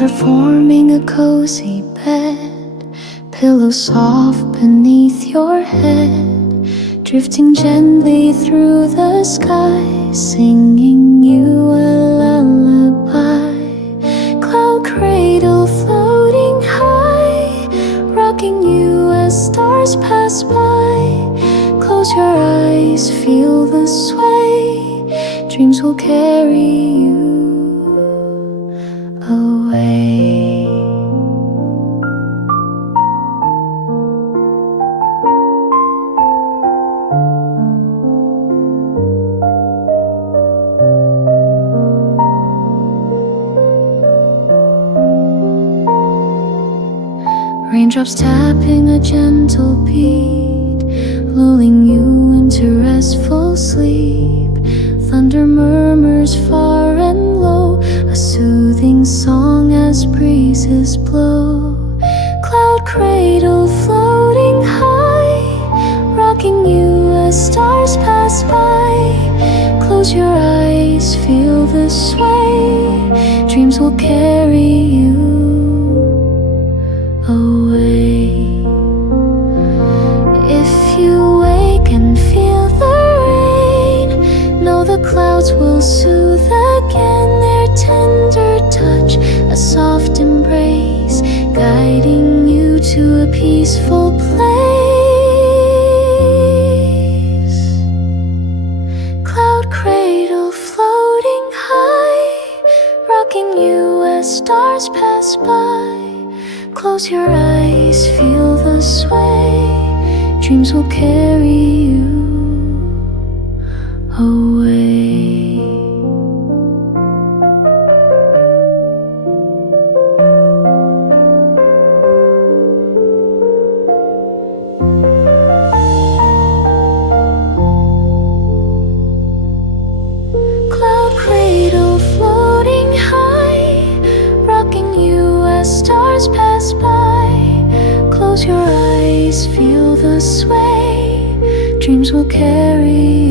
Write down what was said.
Clouds are forming a cozy bed, pillows soft beneath your head, drifting gently through the sky, singing you a lullaby. Cloud cradle floating high, rocking you as stars pass by. Close your eyes, feel the sway, dreams will carry you away. Raindrops tapping a gentle beat, lulling you into restful sleep. Thunder murmurs far and low, a soothing song as breezes blow. Cloud cradle floating high, rocking you as stars pass by. Close your eyes, feel the sway, dreams will carry you away. If you wake and feel the rain, know the clouds will soothe again. Their tender touch, a soft embrace, guiding you to a peaceful place. Cloud cradle floating high, rocking you as stars pass by. Close your eyes, feel the sway, dreams will carry you away. Cloud cradle floating high, rocking you as stars pass by. Close your eyes, feel the sway, dreams will carry you